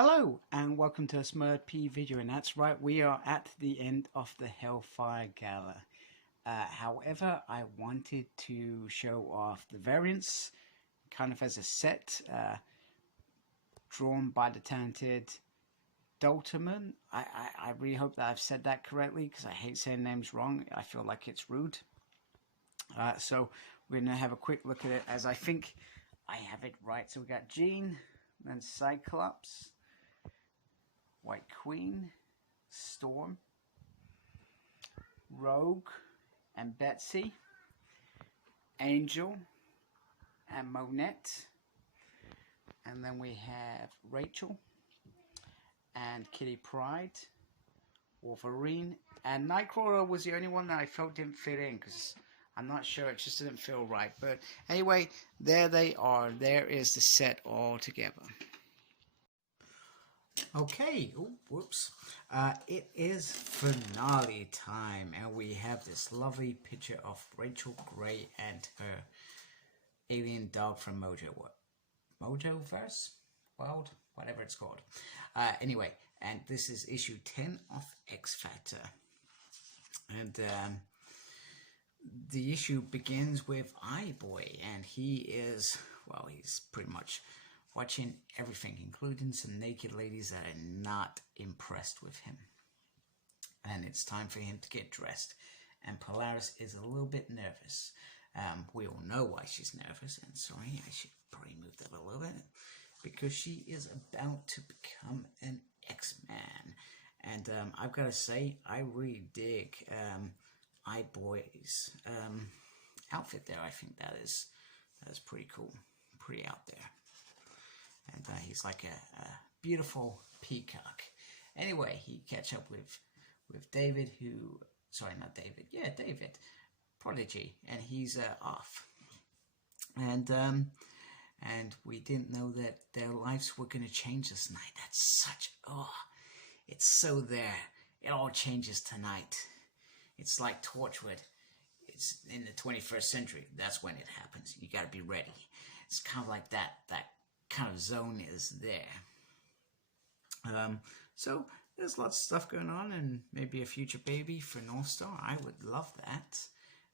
Hello and welcome to a Smurd P video, and that's right, we are at the end of the Hellfire Gala. However, I wanted to show off the variants kind of as a set drawn by the talented Dalterman. I really hope that I've said that correctly because I hate saying names wrong. I feel like it's rude. So we're going to have a quick look at it as I think I have it right. So we got Jean, then Cyclops, White Queen, Storm, Rogue and Betsy, Angel and Monette, and then we have Rachel and Kitty Pryde, Wolverine, and Nightcrawler was the only one that I felt didn't fit in because I'm not sure, it just didn't feel right. But anyway, there they are. There is the set all together. Okay, oh, whoops. It is finale time, and we have this lovely picture of Rachel Grey and her alien dog from Mojoverse? World? Whatever it's called. Anyway, and this is issue 10 of X Factor. And the issue begins with iBoy, and he is, well, he's pretty much watching everything, including some naked ladies that are not impressed with him. And it's time for him to get dressed. And Polaris is a little bit nervous. We all know why she's nervous. And sorry, I should probably move that a little bit. Because she is about to become an X-Man. And I've got to say, I really dig iBoy's outfit there. I think that is pretty cool. Pretty out there. And he's like a beautiful peacock. Anyway, he catch up with David, who, sorry, not David, yeah, David, Prodigy, and he's off. And we didn't know that their lives were going to change this night. That's such, oh, it's so there. It all changes tonight. It's like Torchwood. It's in the 21st century. That's when it happens. You got to be ready. It's kind of like that kind of zone is there. So there's lots of stuff going on, and maybe a future baby for North Star. I would love that.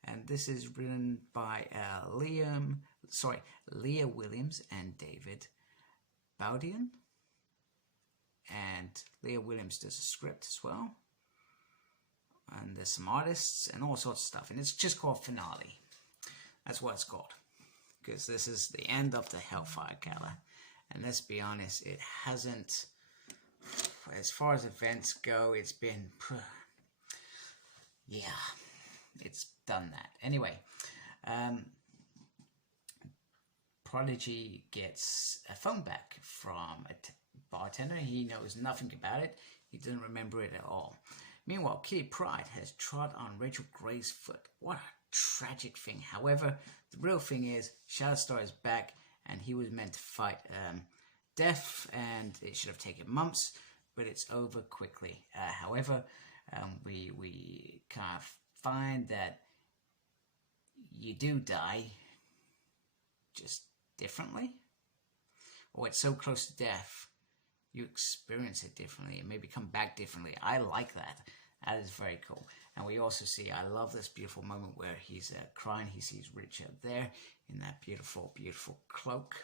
And this is written by Leah Williams and David Baudian. And Leah Williams does a script as well. And there's some artists and all sorts of stuff. And it's just called Finale. That's what it's called. Because this is the end of the Hellfire Gala. And let's be honest, it hasn't, as far as events go, it's been, yeah, it's done that. Anyway, Prodigy gets a phone back from a bartender. He knows nothing about it. He doesn't remember it at all. Meanwhile, Kitty Pryde has trod on Rachel Grey's foot. What a tragic thing. However, the real thing is Shatterstar is back, and he was meant to fight death, and it should have taken months, but it's over quickly. However, we kind of find that you do die, just differently, or it's so close to death you experience it differently and maybe come back differently. I like that. That is very cool. And we also see, I love this beautiful moment where he's crying. He sees Richard there in that beautiful, beautiful cloak,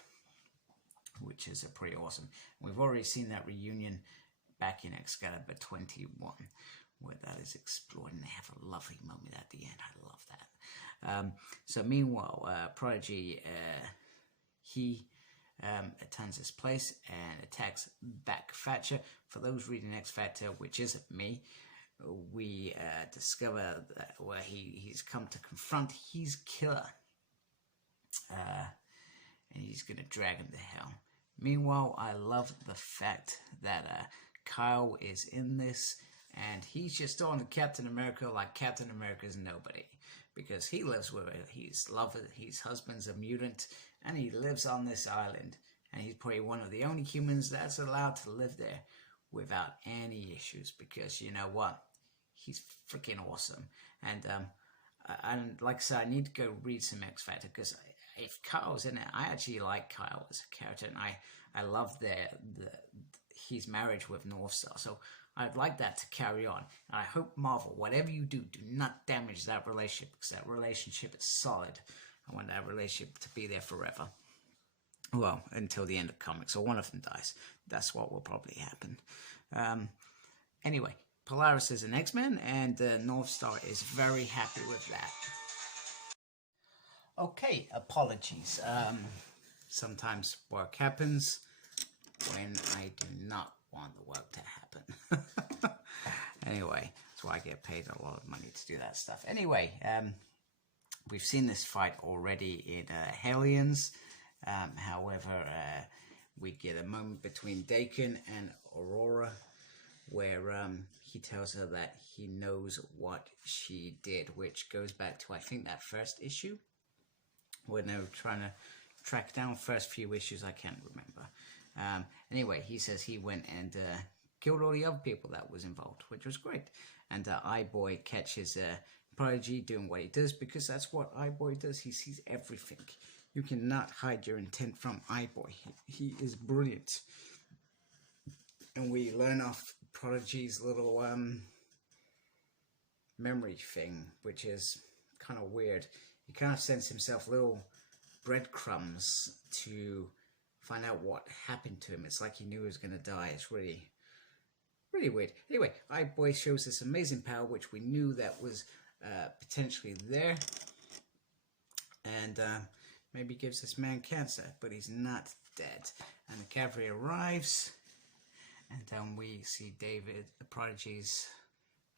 which is pretty awesome. We've already seen that reunion back in Excalibur 21, where that is explored, and they have a lovely moment at the end. I love that. So meanwhile, Prodigy, he attends this place and attacks back Thatcher. For those reading X Factor, which isn't me, we discover that where he's come to confront his killer, and he's gonna drag him to hell. Meanwhile, I love the fact that Kyle is in this, and he's just on Captain America like Captain America's nobody, because he lives with his husband's a mutant, and he lives on this island, and he's probably one of the only humans that's allowed to live there without any issues, because you know what? He's freaking awesome. And like I said, I need to go read some X Factor, because if Kyle's in it, I actually like Kyle as a character, and I love his marriage with Northstar. So I'd like that to carry on. And I hope Marvel, whatever you do, do not damage that relationship, because that relationship is solid. I want that relationship to be there forever. Well, until the end of comics, or one of them dies. That's what will probably happen. Anyway, Polaris is an X-Men, and Northstar is very happy with that. Okay, apologies. Sometimes work happens when I do not want the work to happen. Anyway, that's why I get paid a lot of money to do that stuff. Anyway, we've seen this fight already in Hellions. However, we get a moment between Daken and Aurora where he tells her that he knows what she did, which goes back to, I think, that first issue when they were trying to track down first few issues. I can't remember. Anyway, he says he went and killed all the other people that was involved, which was great. And iBoy catches Prodigy doing what he does, because that's what iBoy does. He sees everything. You cannot hide your intent from iBoy. He is brilliant. And we learn off Prodigy's little memory thing, which is kind of weird. He kind of sends himself little breadcrumbs to find out what happened to him. It's like he knew he was going to die. It's really weird. Anyway, iBoy shows this amazing power, which we knew that was potentially there. And maybe gives this man cancer, but he's not dead. And the cavalry arrives, and we see David, the Prodigy's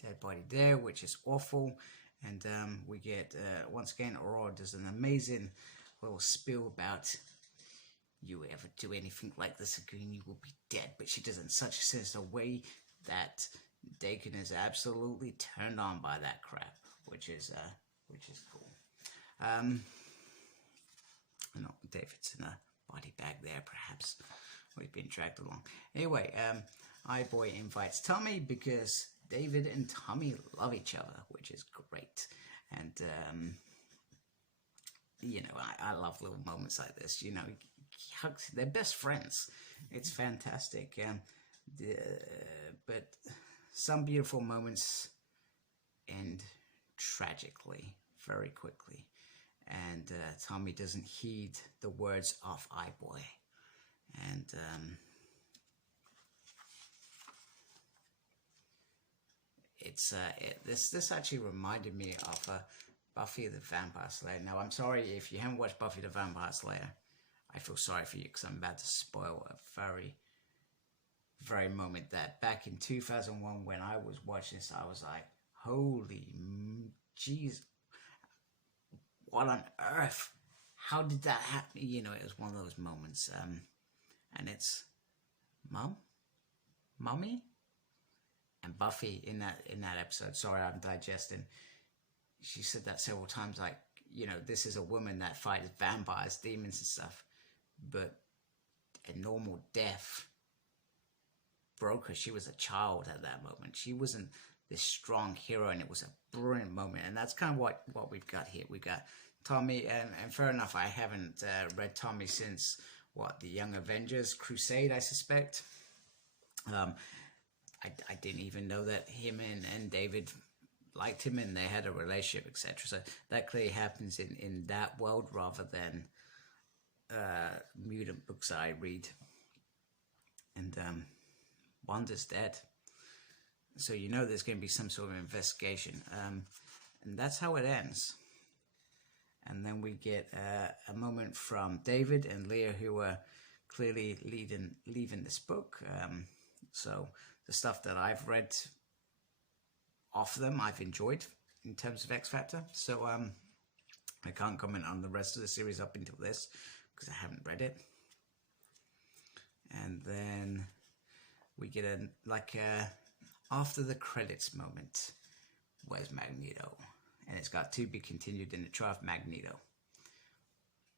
dead body there, which is awful. And we get, once again, Aurora does an amazing little spiel about, you ever do anything like this again, you will be dead. But she does it in such a sinister way that Daken is absolutely turned on by that crap, which is cool. No, David's in a body bag there, perhaps. We've been dragged along. Anyway, iBoy invites Tommy because David and Tommy love each other, which is great. And, you know, I love little moments like this. You know, they're best friends. It's fantastic. But some beautiful moments end tragically, very quickly. And Tommy doesn't heed the words of iBoy. And this actually reminded me of Buffy the Vampire Slayer. Now, I'm sorry if you haven't watched Buffy the Vampire Slayer. I feel sorry for you, because I'm about to spoil a very, very moment that back in 2001 when I was watching this, I was like, holy jeez, what on earth? How did that happen? You know, it was one of those moments. And it's Mummy? And Buffy in that episode, sorry, I'm digesting. She said that several times, like, you know, this is a woman that fights vampires, demons and stuff. But a normal death broke her. She was a child at that moment. She wasn't this strong hero, and it was a brilliant moment. And that's kind of what we've got here. We've got Tommy, and fair enough, I haven't read Tommy since, the Young Avengers Crusade, I suspect. I didn't even know that him and David liked him and they had a relationship, etc. So that clearly happens in that world rather than mutant books I read. And Wanda's dead. So you know there's going to be some sort of investigation. And that's how it ends. And then we get a moment from David and Leah, who are clearly leaving this book. So the stuff that I've read off them, I've enjoyed in terms of X Factor. So I can't comment on the rest of the series up until this because I haven't read it. And then we get a after the credits moment. Where's Magneto? And it's got to be continued in the trial of Magneto.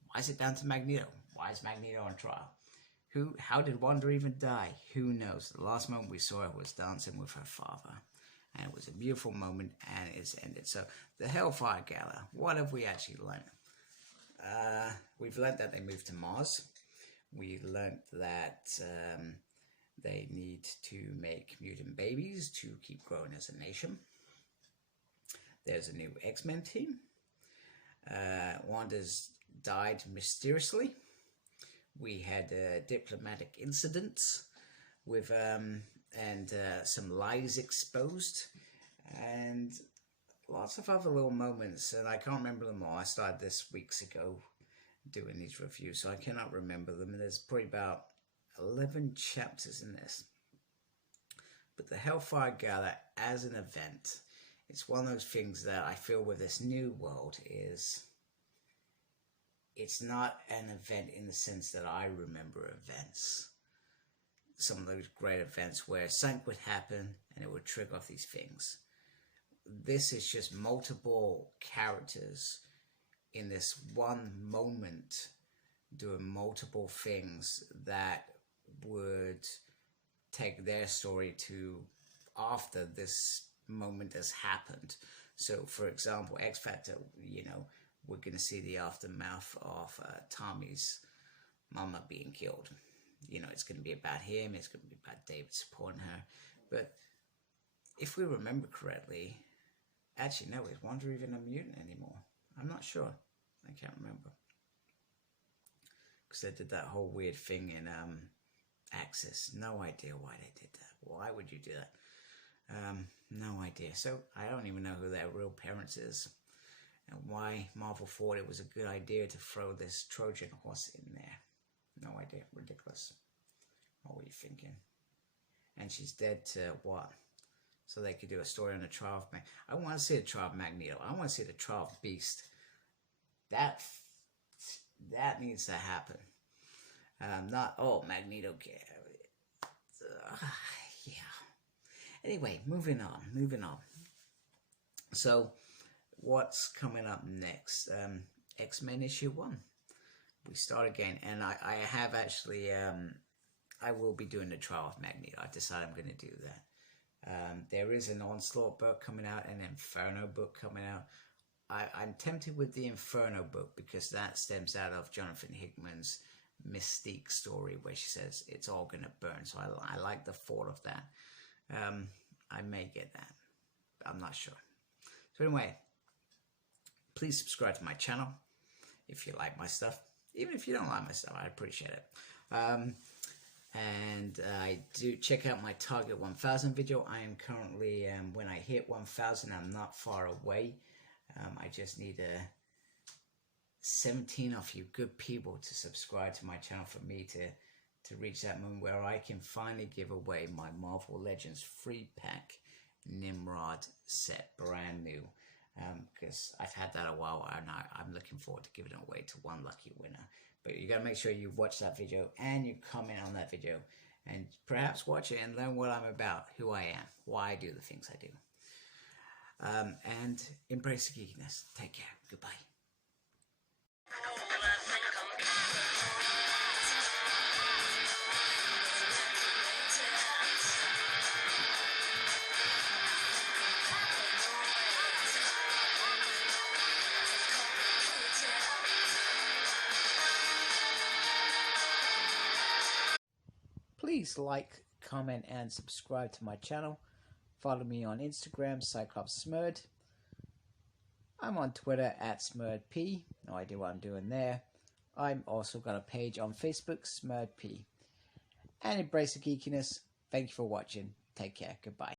Why is it down to Magneto? Why is Magneto on trial? How did Wanda even die? Who knows? The last moment we saw her was dancing with her father. And it was a beautiful moment, and it's ended. So, the Hellfire Gala, what have we actually learned? We've learned that they moved to Mars. We learned that They need to make mutant babies to keep growing as a nation. There's a new X-Men team. Wanda's died mysteriously. We had diplomatic incidents with some lies exposed, and lots of other little moments, and I can't remember them all. I started this weeks ago doing these reviews, so I cannot remember them. And there's probably about 11 chapters in this. But the Hellfire Gala as an event, it's one of those things that I feel with this new world is, it's not an event in the sense that I remember events. Some of those great events where something would happen and it would trigger off these things. This is just multiple characters in this one moment doing multiple things that would take their story to after this moment has happened. So, for example, X Factor, we're going to see the aftermath of Tommy's mama being killed. It's going to be about him. It's going to be about David supporting her. But if we remember correctly, actually, no, is Wanda even a mutant anymore? I'm not sure. I can't remember. Because they did that whole weird thing in Axis. No idea why they did that. Why would you do that? No idea. So I don't even know who their real parents is. And why Marvel thought it was a good idea to throw this Trojan horse in there. No idea. Ridiculous. What were you thinking? And she's dead to what? So they could do a story on the trial of Magneto. I want to see the trial of Magneto. I want to see the trial of Beast. That needs to happen. Not, Magneto. Yeah. Anyway, moving on. So, what's coming up next? X-Men issue 1. We start again, and I have actually, I will be doing the trial of Magneto. I've decided I'm going to do that. There is an Onslaught book coming out, an Inferno book coming out. I'm tempted with the Inferno book because that stems out of Jonathan Hickman's Mystique story where she says it's all going to burn. So I like the thought of that. I may get that. I'm not sure. So anyway, please subscribe to my channel if you like my stuff. Even if you don't like my stuff, I appreciate it. And I do check out my Target 1000 video. I am currently, when I hit 1000, I'm not far away. I just need 17 of you good people to subscribe to my channel for me to reach that moment where I can finally give away my Marvel Legends 3-pack Nimrod set, brand new. Because I've had that a while and I'm looking forward to giving it away to one lucky winner. But you got to make sure you watch that video and you comment on that video and perhaps watch it and learn what I'm about, who I am, why I do the things I do. And embrace the geekiness. Take care. Goodbye. Please like, comment, and subscribe to my channel. Follow me on Instagram, CyclopsSmurd. I'm on Twitter @SmurdP. No idea what I'm doing there. I'm also got a page on Facebook, SmurdP. And embrace the geekiness. Thank you for watching. Take care. Goodbye.